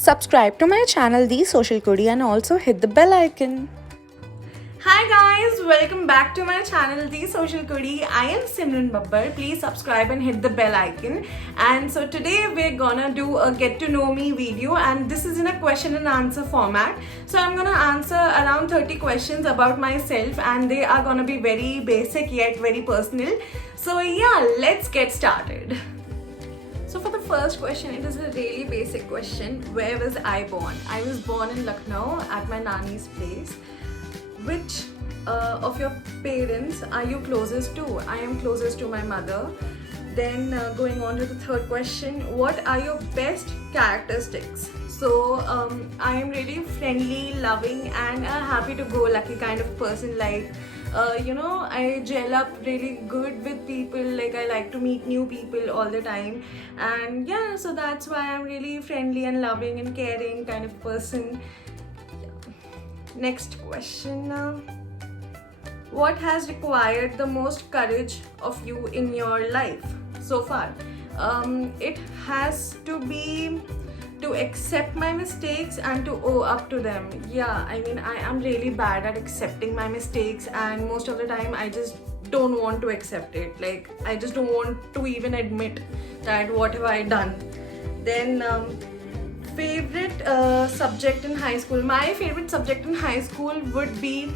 Subscribe to my channel The Social Codie and also hit the bell icon. Hi guys, welcome back to my channel The Social Codie. I am Simran Babbar. Please subscribe and hit the bell icon. And so today we're gonna do a get to know me video, and this is in a question and answer format. So I'm gonna answer around 30 questions about myself, and they are gonna be very basic yet very personal. So yeah, let's get started. So for the first question, it is a really basic question. Where was I born? I was born in Lucknow at my nanny's place. Which of your parents are you closest to? I am closest to my mother. Then going on to the third question, what are your best characteristics? So I am really friendly, loving, and a happy-to-go-lucky kind of person. Like I gel up really good with people. Like I like to meet new people all the time, and yeah, so that's why I'm really friendly and loving and caring kind of person. Next question. What has required the most courage of you in your life so far? It has to be to accept my mistakes and to owe up to them. Yeah, I mean, I am really bad at accepting my mistakes, and most of the time I just don't want to accept it. Like, I just don't want to even admit that what have I done. Then favorite subject in high school. My favorite subject in high school would be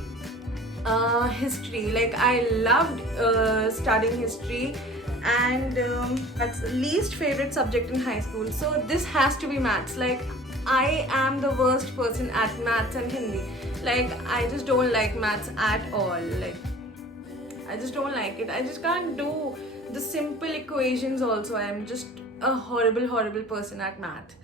history. Like I loved studying history, and that's least favorite subject in high school. So this has to be maths. Like I am the worst person at maths and Hindi. Like I just don't like maths at all. Like I just don't like it. I just can't do the simple equations also. I am just a horrible person at math.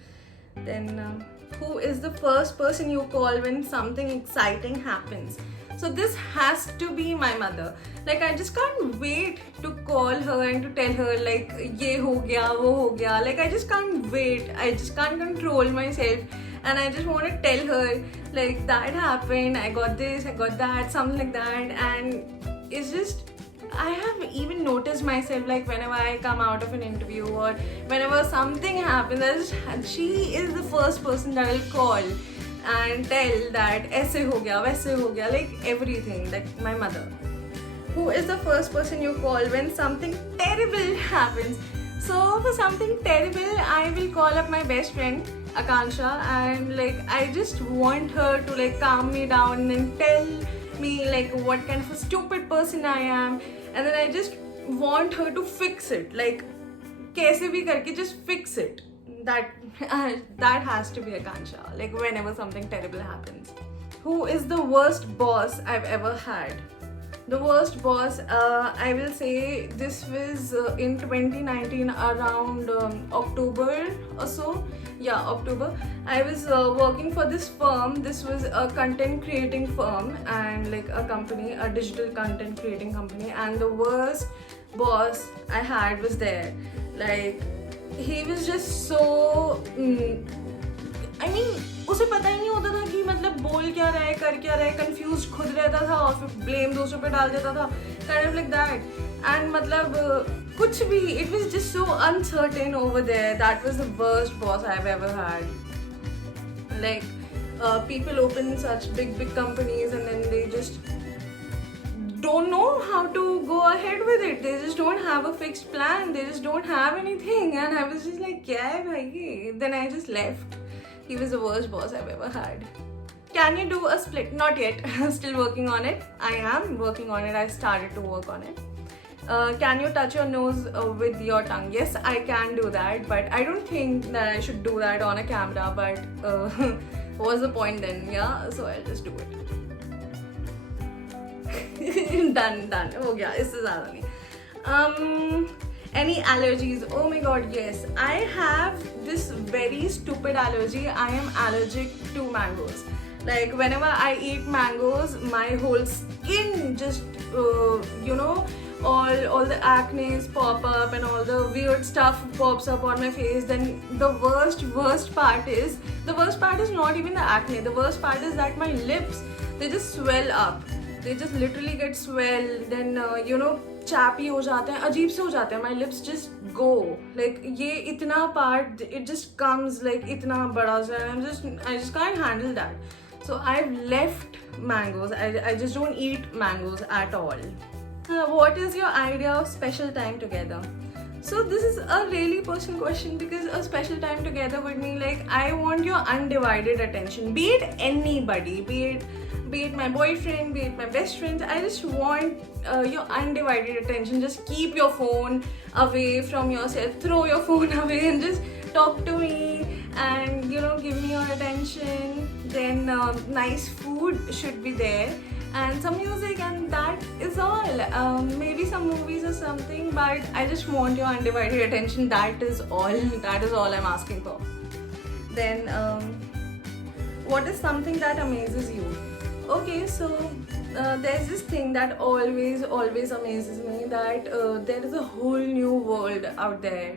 Then who is the first person you call when something exciting happens? So this has to be my mother. Like I just can't wait to call her and to tell her like ye ho gaya, wo ho gaya. Like I just can't wait. I just can't control myself, and I just want to tell her like that happened, I got this, I got that, something like that. And it's just, I have even noticed myself, like whenever I come out of an interview or whenever something happens, she is the first person that I'll call and tell that aise ho gaya, waise ho gaya, like everything, like my mother. Who is the first person you call when something terrible happens? So for something terrible, I will call up my best friend Akansha, and like I just want her to like calm me down and tell me like what kind of a stupid person I am, and then I just want her to fix it, like kaise bhi karke just fix it. That that has to be Akansha, like whenever something terrible happens. Who is the worst boss I've ever had? The worst boss, I will say this was in 2019 around October or so. Yeah, October. I was working for this firm. This was a content creating firm and like a company, a digital content creating company. And the worst boss I had was there. Like he was just so I mean, उसे पता ही नहीं होता था कि मतलब बोल क्या रहा है, कर क्या रहा है, कंफ्यूज खुद रहता था और फिर ब्लेम दूसरों पे डाल देता था, kind of like that. And मतलब कुछ भी, it was just so uncertain over there. That was the worst boss I've ever had. Like people open such big companies and then they just don't know how to go ahead with it. They just don't have a fixed plan. They just don't have anything. And I was just like, kya hai bhai? Then I just left. He was the worst boss I've ever had. Can you do a split? Not yet. Still working on it. I am working on it. I started to work on it. Can you touch your nose with your tongue? Yes, I can do that, but I don't think that I should do that on a camera. But what's the point then? Yeah, so I'll just do it. done. हो गया, इससे ज़्यादा नहीं. Any allergies? Oh my god, yes. I have this very stupid allergy. I am allergic to mangoes. Like whenever I eat mangoes, my whole skin just all the acne pop up and all the weird stuff pops up on my face. Then the worst part is not even the acne. The worst part is that my lips, they just swell up. They just literally get swelled. Then चैपी हो जाते हैं, अजीब से हो जाते हैं. My lips just go like ये इतना part it just comes like इतना बड़ा सा, I just can't handle that. So I've left mangoes. I just don't eat mangoes at all. What is your idea of special time together? So this is a really personal question, because a special time together would mean like I want your undivided attention, be it anybody, be it my boyfriend, be it my best friend. I just want your undivided attention. Just keep your phone away from yourself, throw your phone away and just talk to me, and give me your attention. Then nice food should be there, and some music, and that is all. Maybe some movies or something, but I just want your undivided attention. That is all. That is all I'm asking for. Then what is something that amazes you? Okay, so there's this thing that always amazes me, that there is a whole new world out there.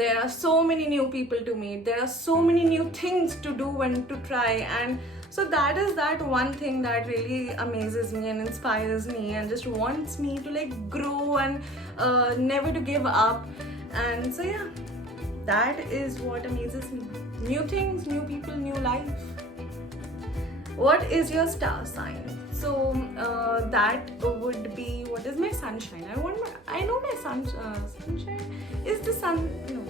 There are so many new people to meet. There are so many new things to do and to try, and so that is that one thing that really amazes me and inspires me and just wants me to like grow and never to give up. And so yeah, that is what amazes me. New things, new people, new life. What is your star sign? So that would be, what is my sunshine? I know my sunshine. Is the sun, no.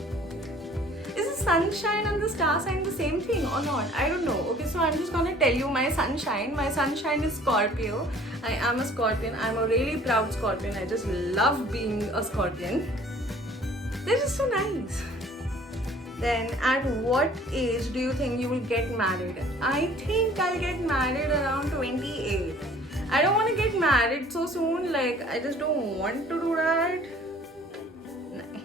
Is the sunshine and the star sign the same thing or not? I don't know. Okay, so I'm just gonna tell you my sunshine. My sunshine is Scorpio. I am a Scorpion. I'm a really proud Scorpion. I just love being a Scorpion. They're just so nice. Then at what age do you think you will get married? I think I'll get married around 28. I don't want to get married so soon. Like, I just don't want to do that. Nah.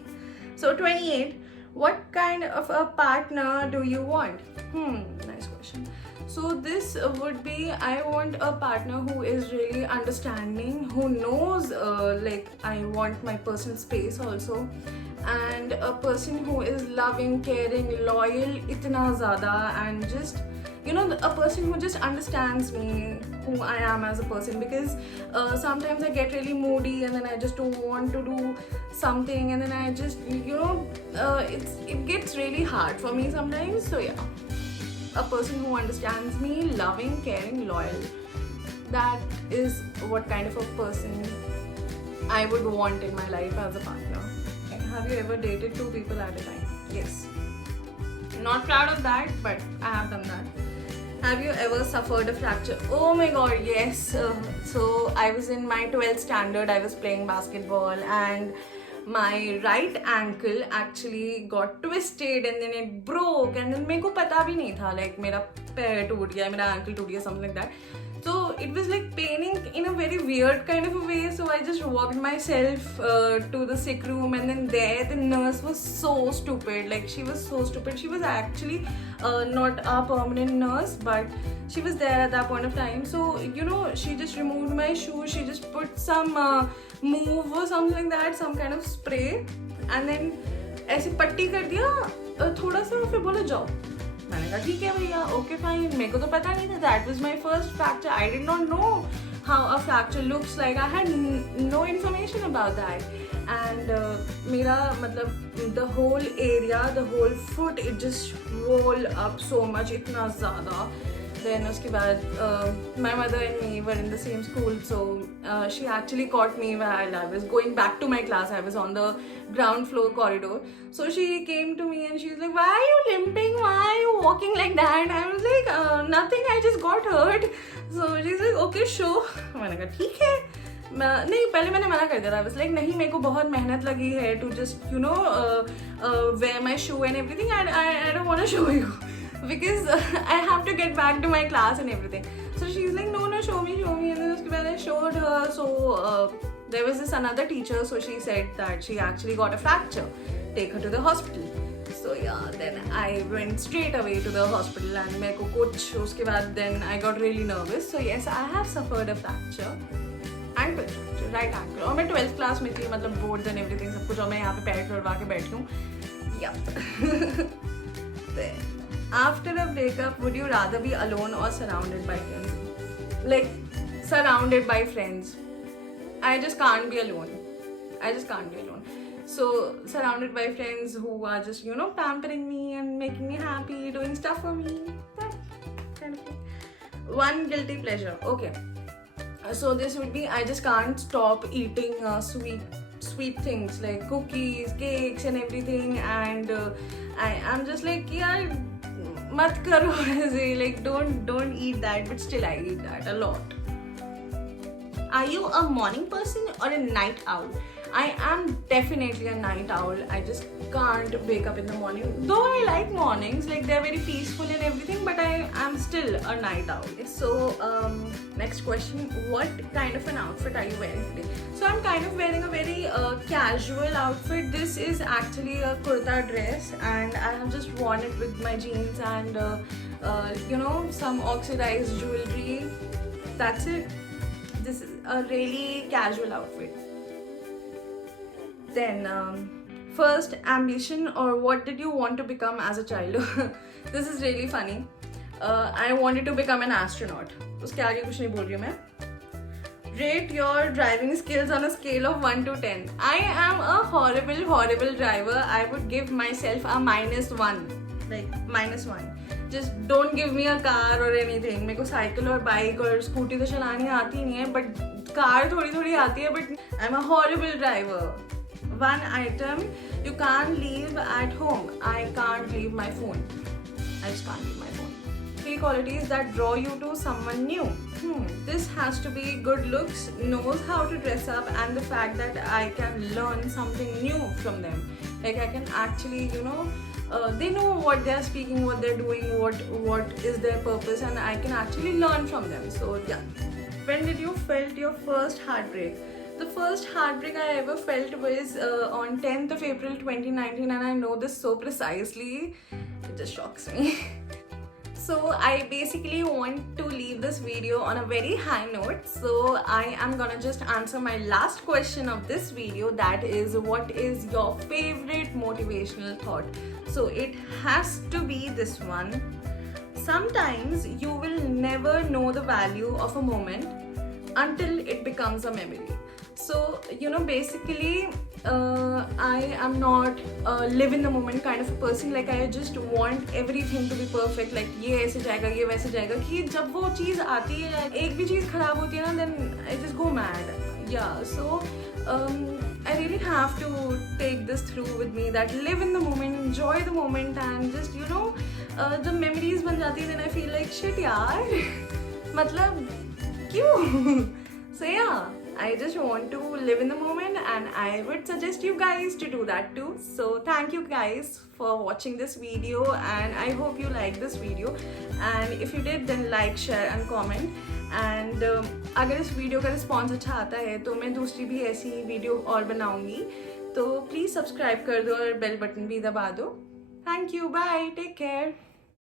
So 28. What kind of a partner do you want? Nice question. So this would be, I want a partner who is really understanding, who knows like I want my personal space also, and a person who is loving, caring, loyal itna zyada, and just a person who just understands me, who I am as a person. Because sometimes I get really moody and then I just don't want to do something, and then I just it gets really hard for me sometimes. So yeah, a person who understands me, loving, caring, loyal. That is what kind of a person I would want in my life as a partner. Have you ever dated 2 people at a time? Yes. Not proud of that, but I have done that. Have you ever suffered a fracture? Oh my god, yes. So I was in my 12th standard, I was playing basketball, and my right ankle actually got twisted and then it broke, and then मेरे को पता भी नहीं था like मेरा पैर टूट गया, मेरा ankle टूट गया, something like that. So it was like paining in a very weird kind of a way. So I just walked myself to the sick room, and then there the nurse was so stupid. Like, she was so stupid. She was actually not a permanent nurse, but she was there at that point of time. So she just removed my shoe. She just put some move or something like that, some kind of spray, and then ऐसे पट्टी कर दिया थोड़ा सा, फिर बोला जाओ. मैंने कहा ठीक है भैया, ओके फाइन. मेरे को तो पता नहीं था. That was my first fracture. I did not know how a fracture looks like. I had no information about that. And मेरा मतलब the whole area, the whole foot, it just roll up so much, इतना ज़्यादा. Then उसके बाद my mother and me were in the same school, so she actually caught me while I was going back to my class. I was on the ground floor corridor, so she came to me and she was like, "Why are you limping? Why are you walking like that?" I was like, "Nothing. I just got hurt." So she's like, "Okay, show." मैंने कहा ठीक है. नहीं, पहले मैंने मना कर दिया था. I was like, नहीं, मेरे को बहुत मेहनत लगी है to just wear my shoe and everything. I don't want to show you. Because I have to get back to my class and everything. So she's like, no, show me. And then उसके बाद I showed her. So there was this another teacher. So she said that she actually got a fracture. Take her to the hospital. So yeah, then I went straight away to the hospital, and मेरे को कुछ उसके बाद then I got really nervous. So yes, I have suffered a fracture. Ankle fracture, right ankle. और मैं 12th class में थी, मतलब boards and everything सब कुछ, और मैं यहाँ पे पैर तोड़वा के बैठी हूँ. Yup. Then after a breakup, would you rather be alone or surrounded by friends? Like, surrounded by friends. I just can't be alone. I just can't be alone. So surrounded by friends who are just, you know, pampering me and making me happy, doing stuff for me. That kind of thing. One guilty pleasure. Okay. So this would be, I just can't stop eating sweet things like cookies, cakes and everything, and I'm just like, yeah, mat karo aise, like don't eat that, but still I eat that a lot. Are you a morning person or a night owl? I am definitely a night owl. I just can't wake up in the morning. Though I like mornings, like they're very peaceful and everything, but I am still a night owl. So next question, what kind of an outfit are you wearing today? So I'm kind of wearing a very casual outfit. This is actually a kurta dress, and I have just worn it with my jeans and you know, some oxidized jewelry. That's it. This is a really casual outfit. Then first ambition, or what did you want to become as a child? This is really funny. I wanted to become an astronaut. उसके आगे कुछ नहीं बोल रही हूँ मैं. Rate your driving skills on a scale of 1 to 10. I am a horrible driver. I would give myself a -1. Like -1. Just don't give me a car or anything. मेरे को साइकिल और बाइक और स्कूटी तो चलानी आती नहीं है, but car थोड़ी आती है, but I'm a horrible driver. One item you can't leave at home. I can't leave my phone. I just can't leave my phone. 3 qualities that draw you to someone new. This has to be good looks, knows how to dress up, and the fact that I can learn something new from them. Like I can actually, you know, they know what they are speaking, what they're doing, what is their purpose, and I can actually learn from them. So yeah. When did you felt your first heartbreak? The first heartbreak I ever felt was on 10th of April 2019, and I know this so precisely. It just shocks me. So I basically want to leave this video on a very high note. So I am gonna just answer my last question of this video, that is, what is your favorite motivational thought? So it has to be this one. Sometimes you will never know the value of a moment until it becomes a memory. So, you know, basically I am not a live in the moment kind of a person. Like I just want everything to be perfect. Like ये ऐसे जाएगा, ये वैसे जाएगा, कि जब वो चीज़ आती है, एक भी चीज़ खराब होती है ना, then I just go mad. Yeah, so I really have to take this through with me, that live in the moment, enjoy the moment, and just, you know, जब memories बन जाती है, then I feel like shit यार, मतलब क्यों? So yeah, I just want to live in the moment, and I would suggest you guys to do that too. So thank you guys for watching this video, and I hope you like this video, and if you did, then like, share and comment. And अगर इस video का response अच्छा आता है तो मैं दूसरी भी ऐसी वीडियो और बनाऊंगी, तो प्लीज़ सब्सक्राइब कर दो और बेल बटन भी दबा दो. Thank you, bye, take care.